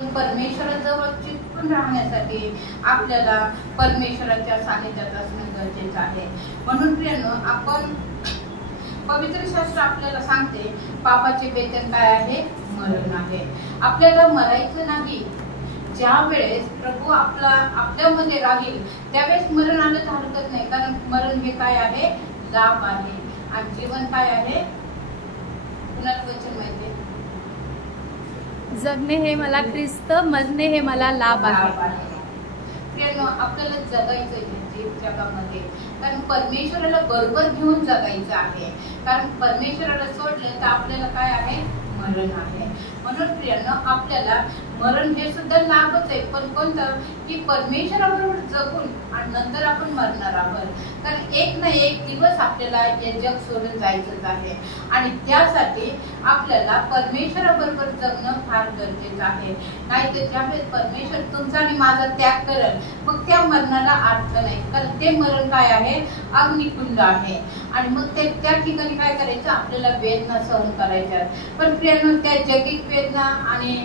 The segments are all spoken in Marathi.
परमेश्वराजवळ चिकटून राहण्यासाठी आपल्याला परमेश्वराच्या सानिध्यात असणं गरजेचं आहे। म्हणून प्रियांनो, आपण पवित्र शास्त्र आपल्याला सांगते पापाचे वेतन काय आहे? मरण आहे। आपल्याला मरायचं नाही। ज्या वेळेस प्रभू आपल्यामध्ये राहील त्यावेळेस मरण आलं तर हरकत नाही, कारण मरण हे काय आहे? लाभ आहे। आणि जीवन काय आहे? कुणाला वचन माहिती? जगणे हे मला ख्रिस्त, मरणे हे मला लाभ आहे। प्रियांनो, आपल्याला जगायचं आहे जगामध्ये, कारण परमेश्वराला बरोबर घेऊन जगायचं आहे। कारण परमेश्वराला सोडलं तर आपल्याला काय आहे? मरण आहे। म्हणून प्रियांनो, आपल्याला मरण हे सुद्धा लाभच आहे, पण कोणतं? की परमेश्वराबरोबर जगून आणि नंतर आपण मरणार आहोत। कारण एक ना एक दिवस आपल्याला हे जग सोडून जायचंच आहे आणि त्यासाठी आपल्याला परमेश्वराबरोबर जगणं फार गरजेचं आहे। नाहीतर ज्यावेळेस परमेश्वर तुमचा आणि माझा त्याग करेल, मग त्या मरणाला अर्थ नाही, कारण ते मरण काय आहे? अग्निकुंड आहे। आणि मग ते त्या ठिकाणी काय करायचं? आपल्याला वेदना सहन करायच्या। पण प्रियांनो, त्या जगिक वेदना आणि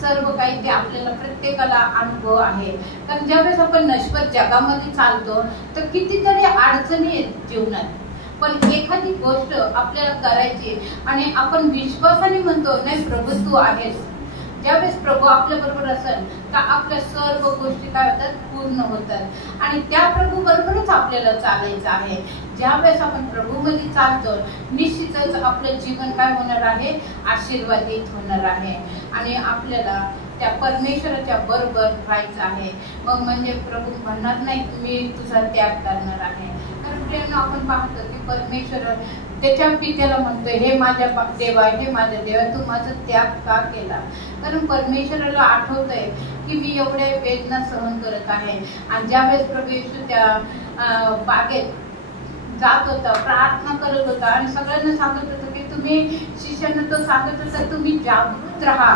सर्व काही ते आपल्याला प्रत्येकाला अनुभव आहे। कारण ज्यावेळेस आपण नश्वर जगामध्ये चालतो तर कितीतरी अडचणी आहेत जीवनात, पण एखादी गोष्ट आपल्याला करायची आणि आपण विश्वासाने म्हणतो नाही प्रभू तू आहेस। ज्यावेळेस प्रभू आपल्या बरोबर असेल तर आपल्या सर्व गोष्टी काय होतात? पूर्ण होतात आणि त्या प्रभू बरोबरच आपल्याला चालायचं आहे। ज्यावेळेस आपण प्रभू मध्ये चालतो निश्चितच आपलं जीवन काय होणार आहे? आशीर्वादित होणार आहे आणि आपल्याला त्या परमेश्वराच्या बरोबर राहायचं आहे। मग म्हणजे प्रभू म्हणणार नाही मी तुझा त्याग करणार आहे। कारण प्रियांनो, आपण पाहतो की परमेश्वर त्याच्या पित्याला म्हणतोय हे माझ्या देवा, हे माझ्या देवा, तू माझा त्याग का केला? कारण परमेश्वराला आठवतंय की मी एवढ्या वेदना सहन करत आहे। आणि ज्यावेळेस प्रभू येशू त्या बागेत जात होता, प्रार्थना करत होता आणि सगळ्यांना सांगत होता की तुम्ही शिष्यांना तो सांगत होता तुम्ही जागृत राहा,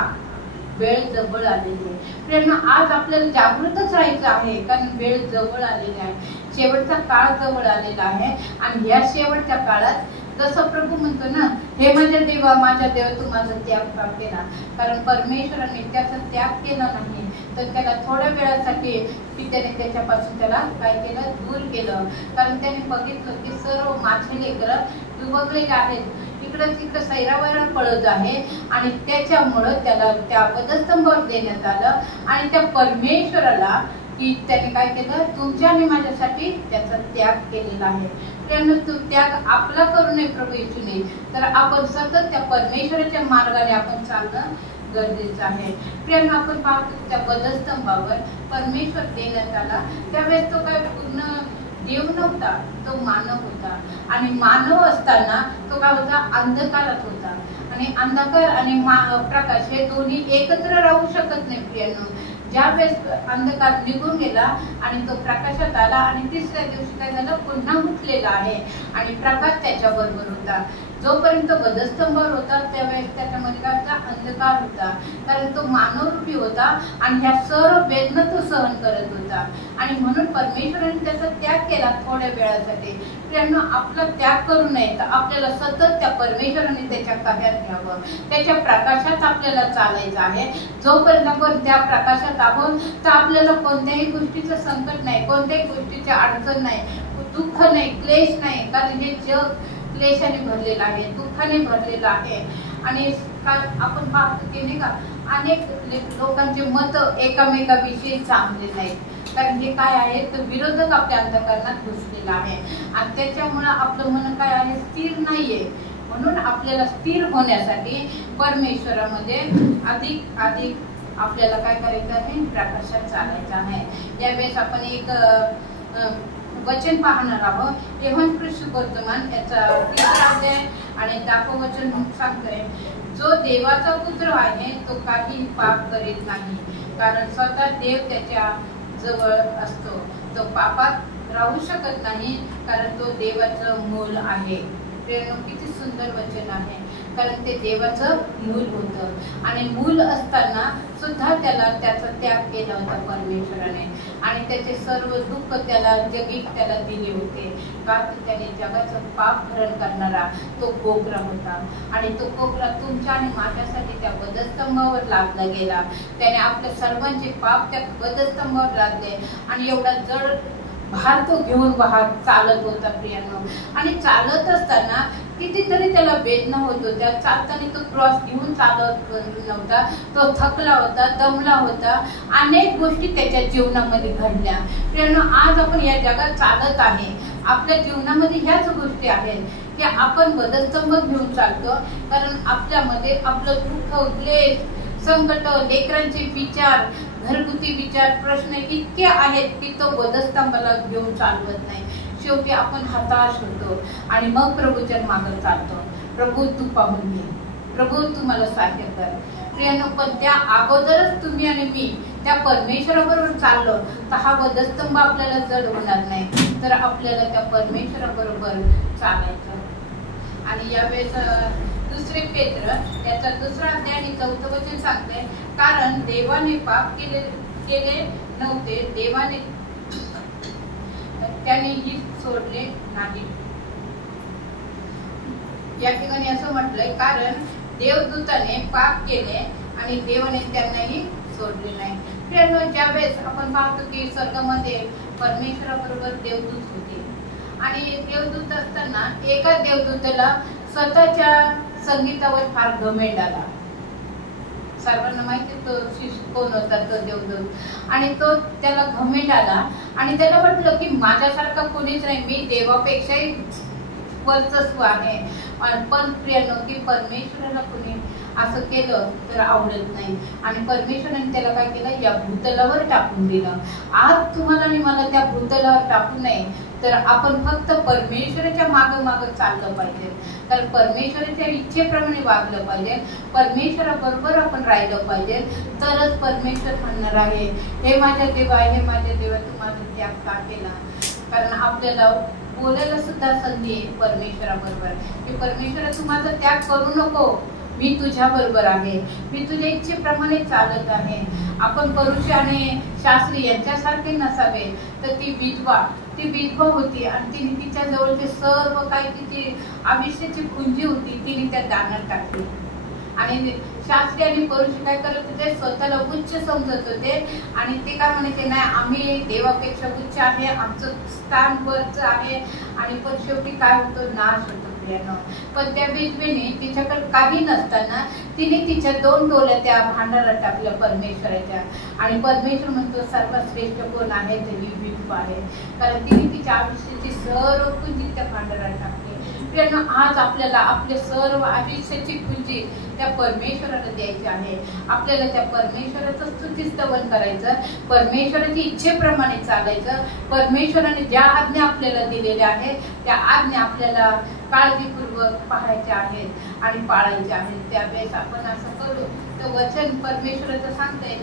वेळ जवळ आलेली आहे। प्रियांनो, आज आपल्याला जागृतच राहायचं आहे, कारण वेळ जवळ आलेली आहे, शेवटचा काळ जवळ आलेला आहे। आणि या शेवटच्या काळात जसं प्रभू म्हणतो ना, हे माझ्या देवा, माझ्या देवा, तू माझा त्याग का केला? कारण परमेश्वराने त्याचा त्याग केला नाही, तर त्याला थोड्या वेळासाठी पित्याने त्याच्यापासून त्याला काय केलं? दूर केलं। कारण त्याने बघितलं की सर्व माझे लेकरं दुबगलेले आहेत, इकडं तिकडं सैरावैरा पळत आहे आणि त्याच्यामुळं त्याला त्या वधस्तंभावर देण्यात आलं आणि त्या परमेश्वराला की त्याने काय केलं? तुमच्या आणि माझ्यासाठी त्याचा त्याग केलेला आहे। त्यानं तो त्याग आपला करू नये प्रभू येशूने, तर आपण सतत त्या परमेश्वराच्या मार्गाने आपण चालणं गरजेचं आहे। प्रियांनो, आपण पाहतो त्या वधस्तंभावर परमेश्वर देण्यात आला त्यावेळेस तो काय पूर्ण देव नव्हता, तो मानव होता आणि मानव असताना तो काय होता? अंधकारात होता आणि अंधकार आणि प्रकाश हे दोन्ही एकत्र राहू शकत नाही। प्रियांनो, ज्यावेळेस अंधकार निघून गेला आणि तो प्रकाशात आला आणि तिसऱ्या दिवशी काय झालं? पुन्हा उठलेला आहे आणि प्रकाश त्याच्या बरोबर होता। जोपर्यंत वधस्तंभावर होता त्यावेळेस त्याच्यामध्ये काय होता? अंधकार होता, कारण तो मानवरूपी होता आणि ह्या सर्व वेदना तो सहन करत होता आणि म्हणून परमेश्वराने त्याचा त्याग केला थोड्या वेळासाठी। प्रियांनो, आपला त्याग करू नये, तर आपल्याला सतत त्या परमेश्वराने त्याच्या कार्यात घ्यावं, त्याच्या प्रकाशात आपल्याला चालायचं आहे। जोपर्यंत आपण त्या प्रकाशात आहोत तर आपल्याला कोणत्याही गोष्टीचं संकट नाही, कोणत्याही गोष्टीची अडचण नाही, दुःख नाही, क्लेश नाही, कारण हे जग क्लेशाने भरलेलं आहे, दुःखाने भरलेलं आहे। आणि आपण पाहतो की नाही का, अनेक लोकांचे मत एकामेकाविषयी चांगले नाहीत, कारण हे काय आहे? तर विरोधक आपल्या अंतःकरणात घुसलेला आहे आणि त्याच्यामुळे आपलं मन काय आहे? स्थिर नाहीये। म्हणून आपल्याला स्थिर होण्यासाठी परमेश्वरामध्ये अधिक अधिक आपल्याला काय करायचं आहे? प्रकाशात चालायचं आहे। यावेळेस आपण एक वचन पाहणार आहोत, योहान सुवर्तमान याचा 3रा अध्याय आणि 10वं वचन सांगतोय, जो देवाचा पुत्र आहे तो काही पाप करीत नाही, कारण स्वतः देव त्याच्या जवळ असतो, तो पापात राहू शकत नाही, कारण तो देवाचं मूल आहे। प्रियांनो, किती सुंदर वचन आहे। कारण ते देवाचं मूल होतं आणि मूल असताना सुद्धा त्याला त्याचा त्याग केला होता परमेश्वराने आणि त्याचे सर्व दुःख त्याला जगीत त्याला दिले होते का तर त्याने जगाचं पाप हरण करणारा तो कोपरा होता आणि तो कोपरा तुमच्या आणि माझ्यासाठी त्या वधस्तंभावर लादला गेला. त्याने आपल्या सर्वांचे पाप त्या वधस्तंभावर लादले आणि एवढा जड भार तो घेऊन चालत होता प्रियांनो. आणि चालत असताना कितीतरी त्याला वेदना होत होत्या. चालताना तो क्रॉस घेऊन चालत नव्हता, तो थकला होता, दमला होता. अनेक गोष्टी त्याच्या जीवनामध्ये घडल्या. प्रियांनो, आज आपण या जगात चालत आहे, आपल्या जीवनामध्ये ह्याच गोष्टी आहेत की आपण वधस्तंभ घेऊन चालतो कारण आपल्यामध्ये आपलं दुःख, क्लेश, संकट, लेकरांचे विचार, घरगुती विचार, प्रश्न इतके आहेत की तो वधस्तंभाला घेऊन चालवत नाही. शेवटी आपण हताश होतो आणि मग प्रभूच्या मागे चालतो. प्रभू तू पाहून घे, प्रभू तू मला सहाय्य कर. प्रियांनो, पण त्या अगोदरच तुम्ही आणि मी त्या परमेश्वराबरोबर चाललो तर हा वधस्तंभ आपल्याला जड होणार नाही, तर आपल्याला त्या परमेश्वराबरोबर चालायचं. आणि यावेळेस दुसरे पेत्र याचा 2 अध्याय आणि 4 वचन सांगते, कारण देवाने पाप केले नव्हते, देवाने त्यानेही सोडले नाही. या ठिकाणी असं म्हटलंय, कारण देवदूताने पाप केले आणि देवाने त्यांनाही सोडले नाही. प्रियांनो, ज्यावेळेस आपण पाहतो की स्वर्गामध्ये परमेश्वराबरोबर देवदूत होते आणि देवदूत असताना एका देवदूताला स्वतःच्या संगीतावर फार घमेंड आला. सर्वांना माहिती तो शिष्य कोण होता, तो देवदूत. आणि तो त्याला घमेंड आला आणि त्याला म्हटलं की माझ्यासारखा कोणीच नाही, मी देवापेक्षाही वर्चस्व आहे. पण प्रियांनो, की परमेश्वराला कोणी असं केलं तर आवडत नाही आणि परमेश्वराने त्याला काय केलं, या भूतलावर टाकून दिलं. आज तुम्हाला आणि मला त्या भूतलावर टाकू नये, तर आपण फक्त परमेश्वराच्या मागे चाललं पाहिजे. कारण परमेश्वराच्या इच्छेप्रमाणे वागलं पाहिजे, परमेश्वराबरोबर आपण राहिलं पाहिजे. तरच परमेश्वर म्हणणार आहे, हे माझ्या देवा, हे माझ्या देवा, तू माझा त्याग का केला. कारण आपल्याला बोलायला सुद्धा संधी आहे परमेश्वराबरोबर की परमेश्वरा, तू माझा त्याग करू नको, मी तुझ्या बरोबर आहे, मी तुझ्या इच्छेप्रमाणे चालत आहे. आपण परुष आणि शास्त्री यांच्यासारखे नसावे. तर ती विधवा होती आणि तिने तिच्या जवळचे सर्व काही तिची आयुष्याची पुंजी होती, तिने त्या दानात टाकली. आणि शास्त्री आणि परुष काय करत होते, स्वतःला उच्च समजत होते आणि ते काय म्हणायचे, नाही आम्ही देवापेक्षा उच्च आहे, आमचं स्थान वरच आहे. आणि पण शेवटी काय होतो, नाश होतो. पण त्या विधवेने तिच्याकडे काही नसताना तिने तिच्या 2 टोल्या त्या भांडारात टाकल्या परमेश्वराच्या. आणि परमेश्वर म्हणतो, सर्वात श्रेष्ठ कोण आहे, तर ही विधवा आहे. कारण तिने तिच्या आयुष्याची सर्व पुंजी त्या भांडारात टाकली. आज आपल्याला आपले सर्व आयुष्याची पुंजी त्या परमेश्वराला द्यायची आहे. आपल्याला त्या परमेश्वराचं स्तुतिस्तवन करायचं, परमेश्वराची इच्छेप्रमाणे चालायचं. परमेश्वराने ज्या आज्ञा आपल्याला दिलेल्या आहेत त्या आज्ञा आपल्याला काळजीपूर्वक पाहायच्या आहेत आणि पाळायच्या आहेत. त्यावेळेस आपण असं करू तर वचन परमेश्वराचं सांगते,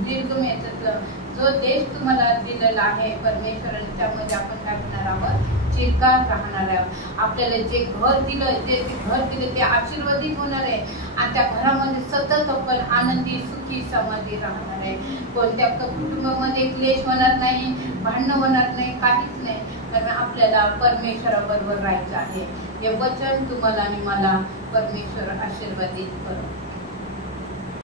निर्गमनाचा जो देश तुम्हाला दिलेला आहे परमेश्वराने, त्यामध्ये आपण काय करणार आहोत, चिरकाल राहणार आहे. आपल्याला जे घर दिलं ते आशीर्वादित होणार आहे आणि त्या घरामध्ये सतत आपण आनंदी, सुखी, समाधी राहणार आहे. कोणत्या कुटुंबामध्ये क्लेश होणार नाही, भांडणं होणार नाही, काहीच नाही. कारण आपल्याला परमेश्वराबरोबर राहायचं आहे. हे वचन तुम्हाला आणि मला परमेश्वर आशीर्वादित करो.